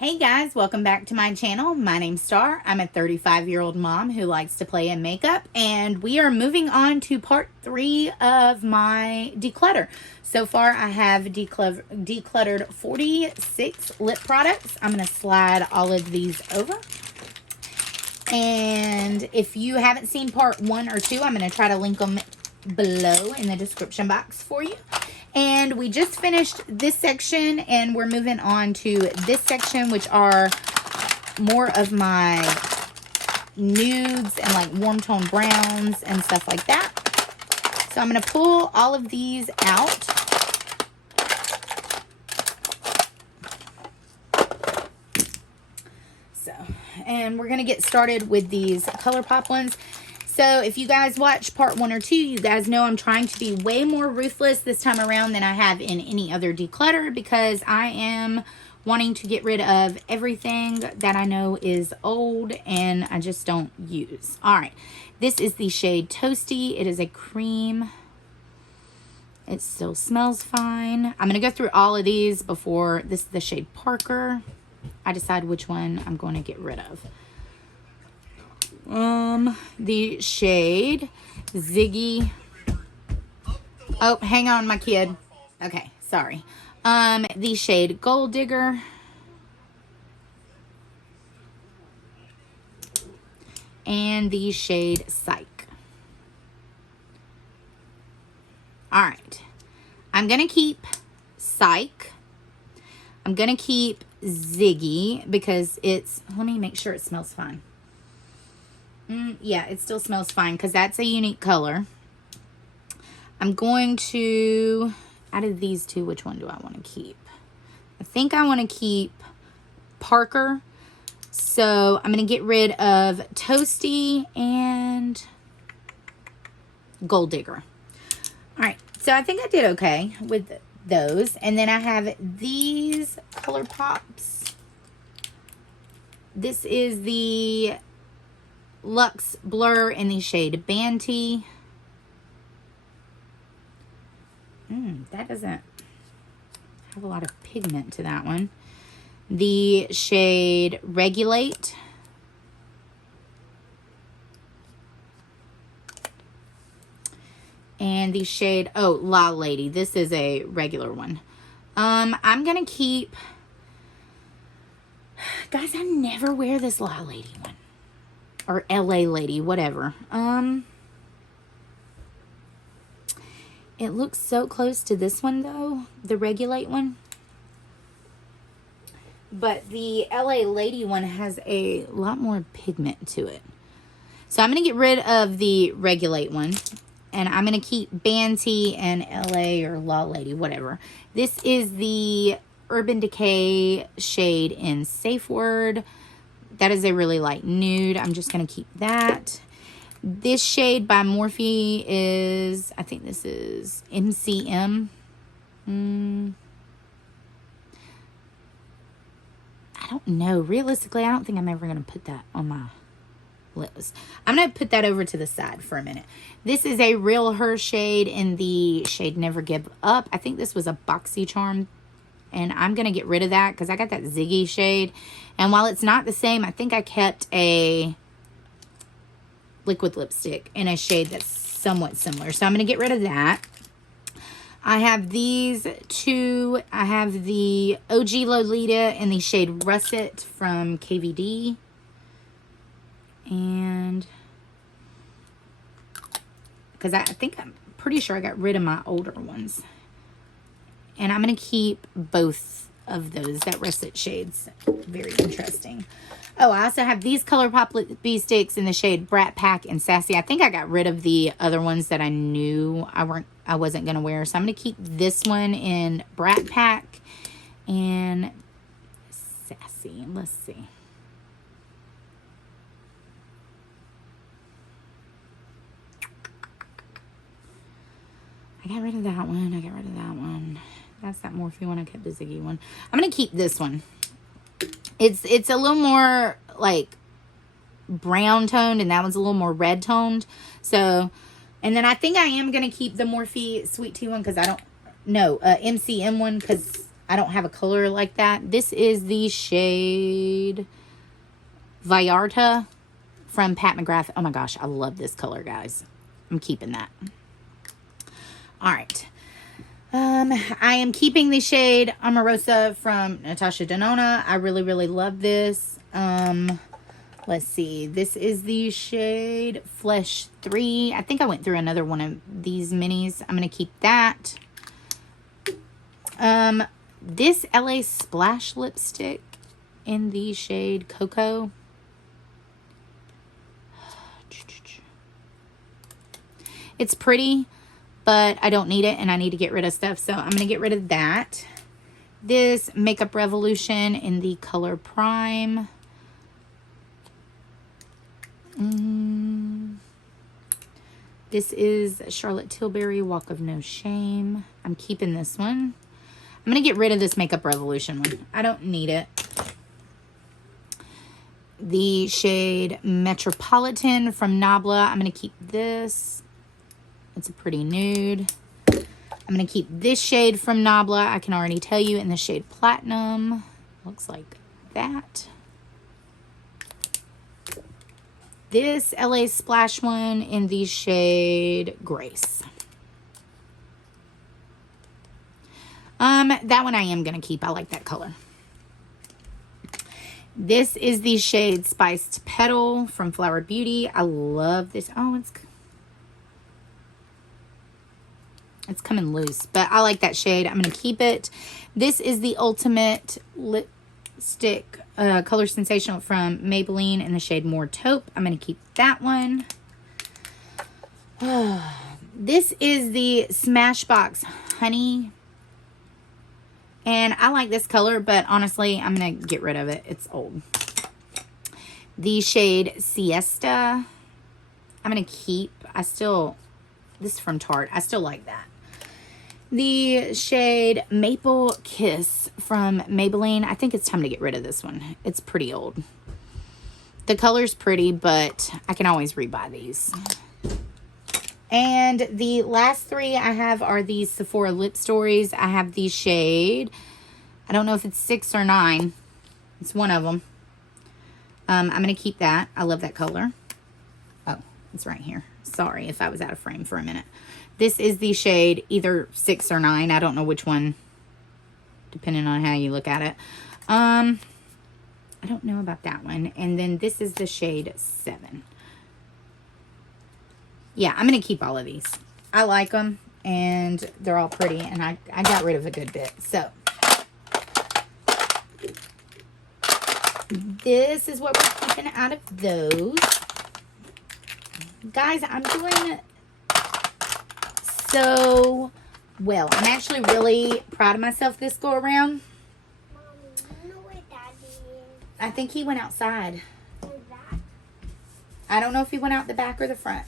Hey guys, welcome back to my channel. My name's Star. I'm a 35-year-old mom who likes to play in makeup, and we are moving on to part 3 of my declutter. So far, I have decluttered 46 lip products. I'm going to slide all of these over. And if you haven't seen part 1 or 2, I'm going to try to link them below in the description box for you. And we just finished this section, and we're moving on to this section, which are more of my nudes and like warm tone browns and stuff like that. So I'm going to pull all of these out. And we're going to get started with these ColourPop ones. So if you guys watch part 1 or 2, you guys know I'm trying to be way more ruthless this time around than I have in any other declutter, because I am wanting to get rid of everything that I know is old and I just don't use. All right, this is the shade Toasty. It is a cream. It still smells fine. I'm going to go through all of these before. This is the shade Parker. I decide which one I'm going to get rid of. The shade Ziggy. Oh, hang on, my kid. Okay, sorry. The shade Gold Digger. And the shade Psych. All right. I'm going to keep Psych. I'm going to keep Ziggy because it's, let me make sure it smells fine. Yeah, it still smells fine because that's a unique color. I'm going to, out of these two, which one do I want to keep? I think I want to keep Parker. So I'm going to get rid of Toasty and Gold Digger. All right, so I think I did okay with those. And then I have these ColourPops. This is the Luxe Blur in the shade Banty. That doesn't have a lot of pigment to that one. The shade Regulate. And the shade, oh, La Lady. This is a regular one. I'm going to keep, guys, I never wear this La Lady one. Or LA Lady, whatever. It looks so close to this one, though. The Regulate one. But the LA Lady one has a lot more pigment to it. So I'm going to get rid of the Regulate one. And I'm going to keep Banty and LA or La Lady, whatever. This is the Urban Decay shade in Safe Word. That is a really light nude. I'm just going to keep that. This shade by Morphe is, I think this is MCM. I don't know. Realistically, I don't think I'm ever going to put that on my list. I'm going to put that over to the side for a minute. This is a Real Her shade in the shade Never Give Up. I think this was a BoxyCharm. And I'm going to get rid of that because I got that Ziggy shade. And while it's not the same, I think I kept a liquid lipstick in a shade that's somewhat similar. So I'm going to get rid of that. I have these two. I have the OG Lolita in the shade Russet from KVD. And because I think I'm pretty sure I got rid of my older ones. And I'm going to keep both of those, that Russet shades. Very interesting. Oh, I also have these ColourPop Lip Sticks in the shade Brat Pack and Sassy. I think I got rid of the other ones that I knew I wasn't going to wear. So I'm going to keep this one in Brat Pack and Sassy. Let's see. I got rid of that one. I got rid of that one. That's that Morphe one. I kept the Ziggy one. I'm going to keep this one. It's a little more like brown toned, and that one's a little more red toned. So, and then I think I am going to keep the Morphe Sweet Tea one because I don't know, MCM one because I don't have a color like that. This is the shade Vallarta from Pat McGrath. Oh my gosh, I love this color, guys. I'm keeping that. All right. I am keeping the shade Amorosa from Natasha Denona. I really, really love this. Let's see. This is the shade Flesh 3. I think I went through another one of these minis. I'm going to keep that. This LA Splash lipstick in the shade Cocoa. It's pretty, but I don't need it, and I need to get rid of stuff, so I'm going to get rid of that. This Makeup Revolution in the color Prime. This is Charlotte Tilbury Walk of No Shame. I'm keeping this one. I'm going to get rid of this Makeup Revolution one. I don't need it. The shade Metropolitan from Nabla. I'm going to keep this. It's a pretty nude. I'm going to keep this shade from Nabla. I can already tell you, in the shade Platinum. Looks like that. This LA Splash one in the shade Grace. That one I am going to keep. I like that color. This is the shade Spiced Petal from Flower Beauty. I love this. Oh, it's coming loose, but I like that shade. I'm going to keep it. This is the Ultimate Lipstick Color Sensational from Maybelline in the shade More Taupe. I'm going to keep that one. This is the Smashbox Honey. And I like this color, but honestly, I'm going to get rid of it. It's old. The shade Siesta. I'm going to keep. This is from Tarte. I still like that. The shade Maple Kiss from Maybelline. I think it's time to get rid of this one. It's pretty old. The color's pretty, but I can always rebuy these. And the last three I have are these Sephora Lip Stories. I have the shade, I don't know if it's 6 or 9. It's one of them. I'm going to keep that. I love that color. Oh, it's right here. Sorry if I was out of frame for a minute. This is the shade either 6 or 9. I don't know which one, depending on how you look at it. I don't know about that one. And then this is the shade 7. Yeah, I'm going to keep all of these. I like them, and they're all pretty, and I got rid of a good bit. So, this is what we're keeping out of those. Guys, I'm doing so well. I'm actually really proud of myself this go around. Mom, you know where Daddy is? I think he went outside. Where's that? I don't know if he went out the back or the front.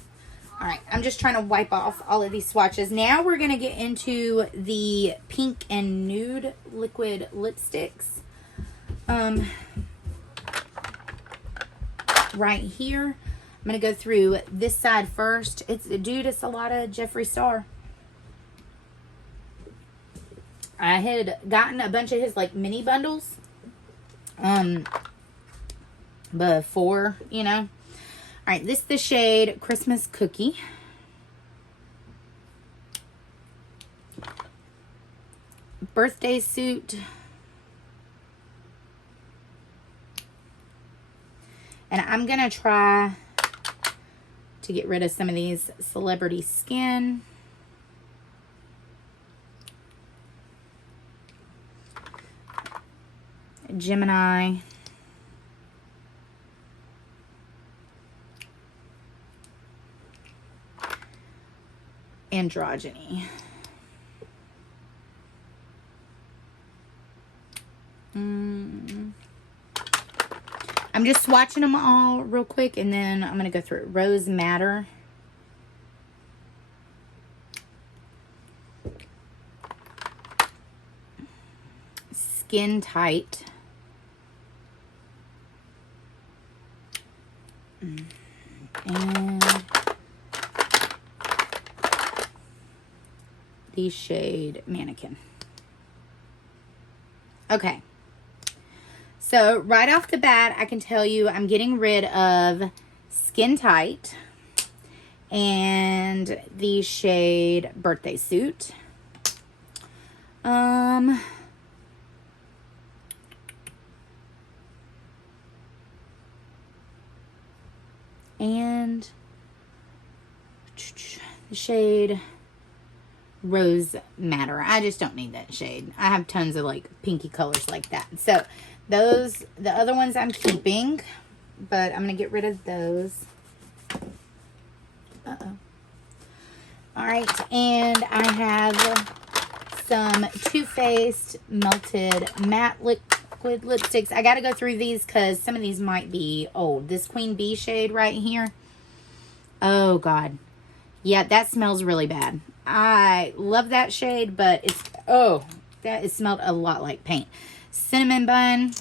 All right, I'm just trying to wipe off all of these swatches. Now we're going to get into the pink and nude liquid lipsticks. Right here. I'm going to go through this side first. It's a lot of Jeffree Star. I had gotten a bunch of his like mini bundles before, you know. All right, this is the shade Christmas Cookie. Birthday Suit. And I'm going to try to get rid of some of these Celebrity Skin. Gemini. Androgyny. I'm just swatching them all real quick, and then I'm going to go through it. Rose Madder. Skin Tight. And the shade Mannequin. Okay. So right off the bat, I can tell you I'm getting rid of Skin Tight and the shade Birthday Suit. And the shade Rose Madder. I just don't need that shade. I have tons of like pinky colors like that. So those, the other ones I'm keeping, but I'm going to get rid of those. Uh-oh. All right. And I have some Too Faced Melted Matte Liquid Lipsticks. I got to go through these because some of these might be old. This Queen Bee shade right here. Oh, God. Yeah, that smells really bad. I love that shade, but it's, oh, that it smelled a lot like paint. Cinnamon Bun.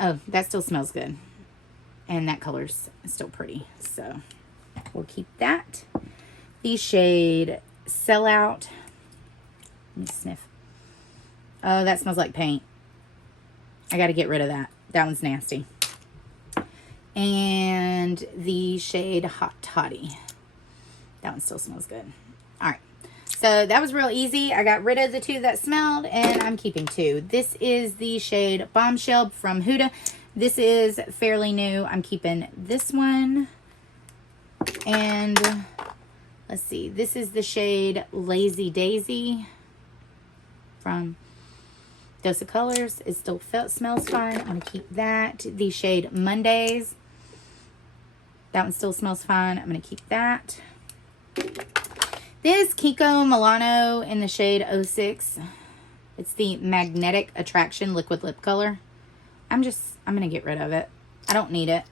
Oh, that still smells good. And that color's still pretty. So we'll keep that. The shade Sellout. Let me sniff. Oh, that smells like paint. I got to get rid of that. That one's nasty. And the shade Hot Toddy. That one still smells good. All right. So that was real easy. I got rid of the two that smelled, and I'm keeping two. This is the shade Bombshell from Huda. This is fairly new. I'm keeping this one. And let's see. This is the shade Lazy Daisy from Dose of Colors. It still smells fine. I'm going to keep that. The shade Mondays. That one still smells fine. I'm going to keep that. This Kiko Milano in the shade 06. It's the Magnetic Attraction Liquid Lip Color. I'm going to get rid of it. I don't need it.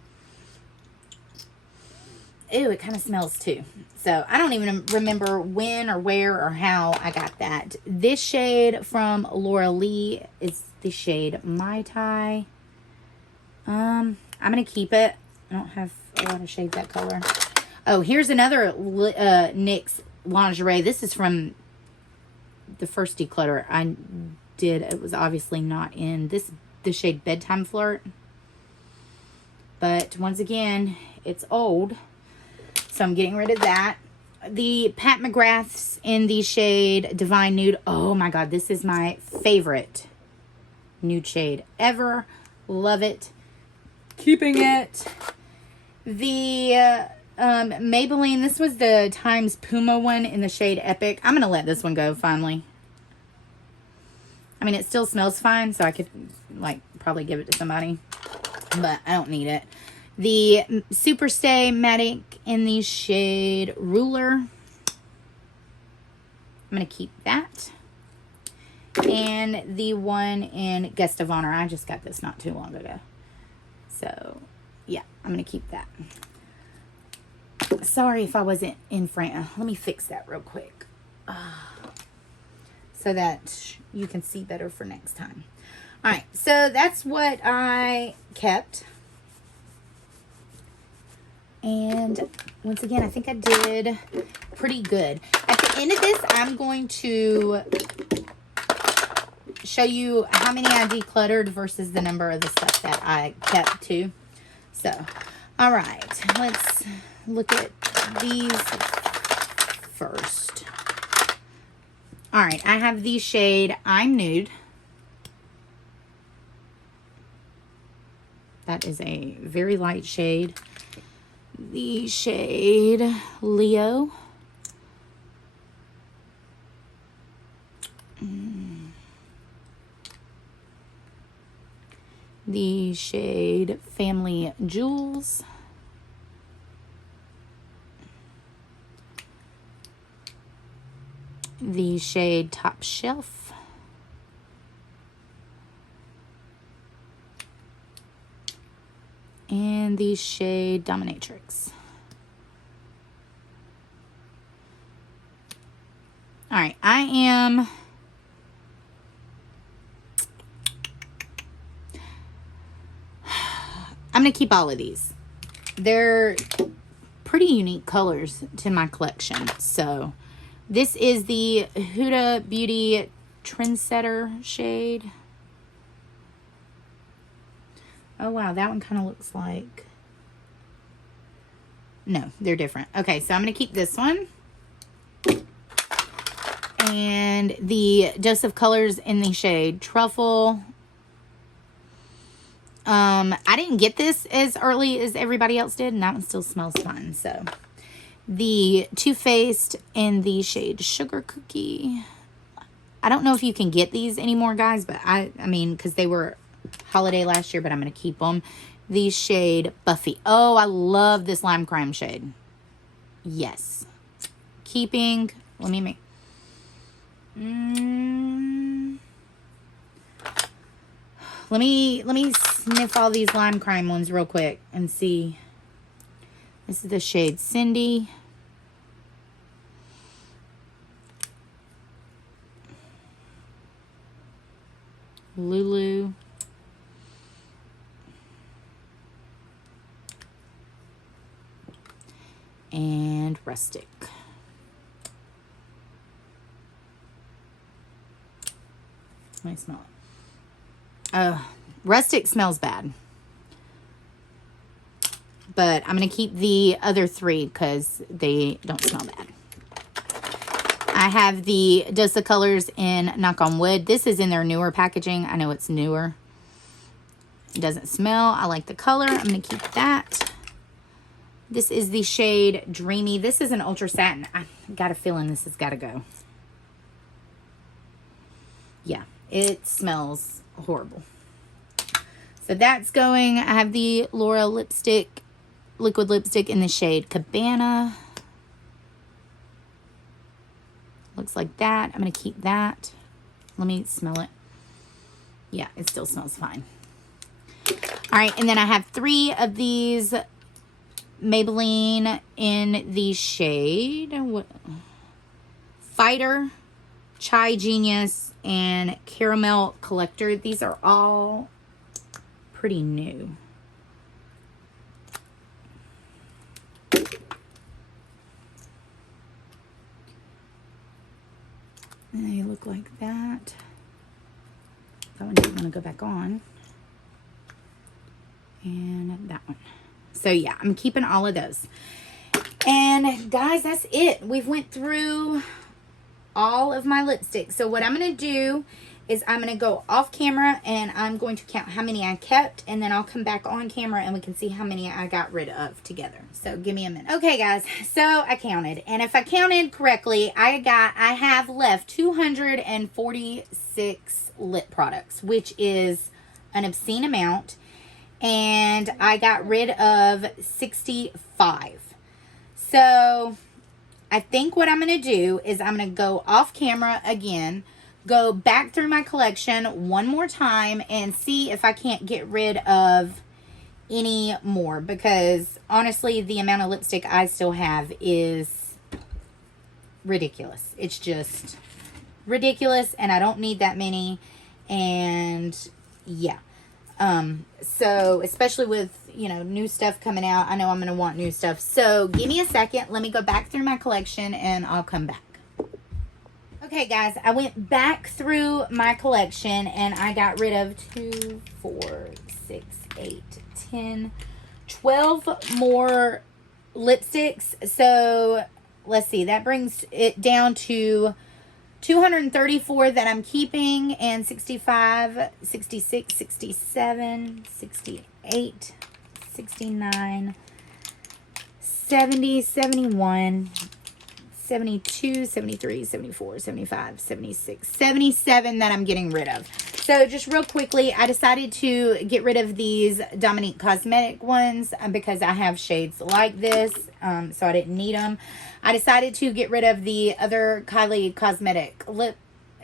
Ew, it kind of smells too. So I don't even remember when or where or how I got that. This shade from Laura Lee is the shade Mai Tai. I'm going to keep it. I don't have a lot of shades that color. Oh, here's another NYX lingerie. This is from the first declutter I did. It was obviously not in the shade Bedtime Flirt. But once again, it's old. So I'm getting rid of that. The Pat McGrath's in the shade Divine Nude. Oh my God, this is my favorite nude shade ever. Love it. Keeping it. The Maybelline, this was the Times Puma one in the shade Epic. I'm going to let this one go finally. I mean, it still smells fine, so I could like probably give it to somebody, but I don't need it. The Superstay Matic in the shade Ruler. I'm going to keep that. And the one in Guest of Honor. I just got this not too long ago. So, yeah, I'm going to keep that. Sorry if I wasn't in frame. Let me fix that real quick. So that you can see better for next time. All right, so that's what I kept. And once again, I think I did pretty good. At the end of this, I'm going to show you how many I decluttered versus the number of the stuff that I kept too. So, all right, let's look at these first. All right, I have the shade I'm Nude. That is a very light shade. The shade Leo. The shade Family Jewels. The shade Top Shelf. And the shade Dominatrix. All right, I'm going to keep all of these. They're pretty unique colors to my collection. So this is the Huda Beauty Trendsetter shade. Oh, wow. That one kind of looks like... No, they're different. Okay, so I'm going to keep this one. And the Dose of Colors in the shade Truffle. I didn't get this as early as everybody else did, and that one still smells fine. So, the Too Faced in the shade Sugar Cookie. I don't know if you can get these anymore, guys, but I mean, because they were holiday last year, but I'm going to keep them. The shade Buffy. Oh, I love this Lime Crime shade. Yes. Keeping. Let me make... Let me sniff all these Lime Crime ones real quick and see. This is the shade Cindy. Lulu. And Rustic. Let me smell it. Rustic smells bad. But I'm going to keep the other three because they don't smell bad. I have the Dose of Colors in Knock on Wood. This is in their newer packaging. I know it's newer. It doesn't smell. I like the color. I'm going to keep that. This is the shade Dreamy. This is an Ultra Satin. I got a feeling this has got to go. Yeah, it smells horrible. So that's going. I have the Laura lipstick, liquid lipstick in the shade Cabana. Looks like that. I'm going to keep that. Let me smell it. Yeah, it still smells fine. All right, and then I have 3 of these Maybelline in the shade Fighter, Chai Genius, and Caramel Collector. These are all pretty new. And they look like that. That one didn't want to go back on. And that one. So yeah, I'm keeping all of those. And guys, that's it. We've went through all of my lipsticks. So what I'm going to do is I'm going to go off camera and I'm going to count how many I kept, and then I'll come back on camera and we can see how many I got rid of together. So give me a minute. Okay guys, so I counted, and if I counted correctly, I have left 246 lip products, which is an obscene amount, and I got rid of 65. So I think what I'm going to do is I'm going to go off camera again, go back through my collection one more time and see if I can't get rid of any more, because honestly the amount of lipstick I still have is ridiculous. It's just ridiculous, and I don't need that many. And yeah, so especially with, you know, new stuff coming out, I know I'm gonna want new stuff. So give me a second, let me go back through my collection and I'll come back. Okay guys, I went back through my collection and I got rid of 2, 4, 6, 8, 10, 12 more lipsticks. So let's see, that brings it down to 234 that I'm keeping, and 65, 66, 67, 68, 69, 70, 71, 72, 73, 74, 75, 76, 77 that I'm getting rid of. So just real quickly, I decided to get rid of these Dominique Cosmetic ones because I have shades like this, so I didn't need them. I decided to get rid of the other Kylie Cosmetic lip.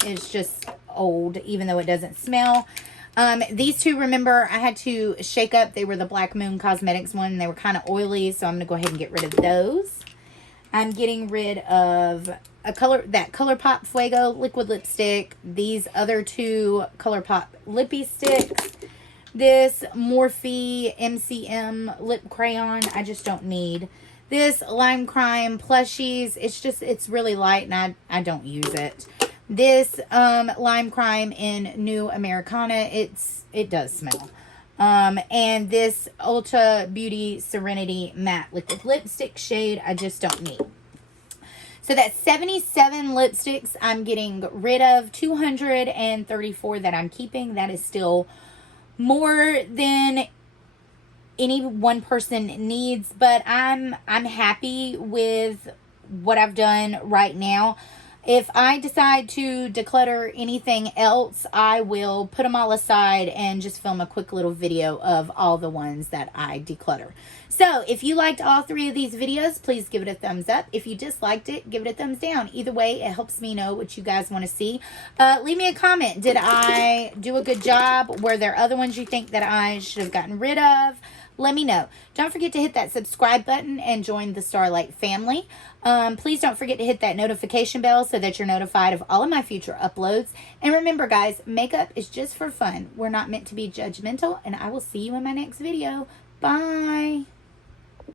It's just old, even though it doesn't smell. These two, remember, I had to shake up. They were the Black Moon Cosmetics one. They were kind of oily, so I'm going to go ahead and get rid of those. I'm getting rid of that ColourPop Fuego liquid lipstick. These other two ColourPop lippy sticks. This Morphe MCM lip crayon I just don't need. This Lime Crime plushies, it's really light and I don't use it. This Lime Crime in New Americana, it does smell. and this Ulta Beauty Serenity Matte Liquid Lipstick shade I just don't need. So that's 77 lipsticks I'm getting rid of, 234 that I'm keeping. That is still more than any one person needs, but I'm happy with what I've done right now. If I decide to declutter anything else, I will put them all aside and just film a quick little video of all the ones that I declutter. So if you liked all 3 of these videos, please give it a thumbs up. If you disliked it, give it a thumbs down. Either way, it helps me know what you guys want to see. Leave me a comment. Did I do a good job? Were there other ones you think that I should have gotten rid of? Let me know. Don't forget to hit that subscribe button and join the Starlight family. Please don't forget to hit that notification bell so that you're notified of all of my future uploads. And remember, guys, makeup is just for fun. We're not meant to be judgmental, and I will see you in my next video. Bye.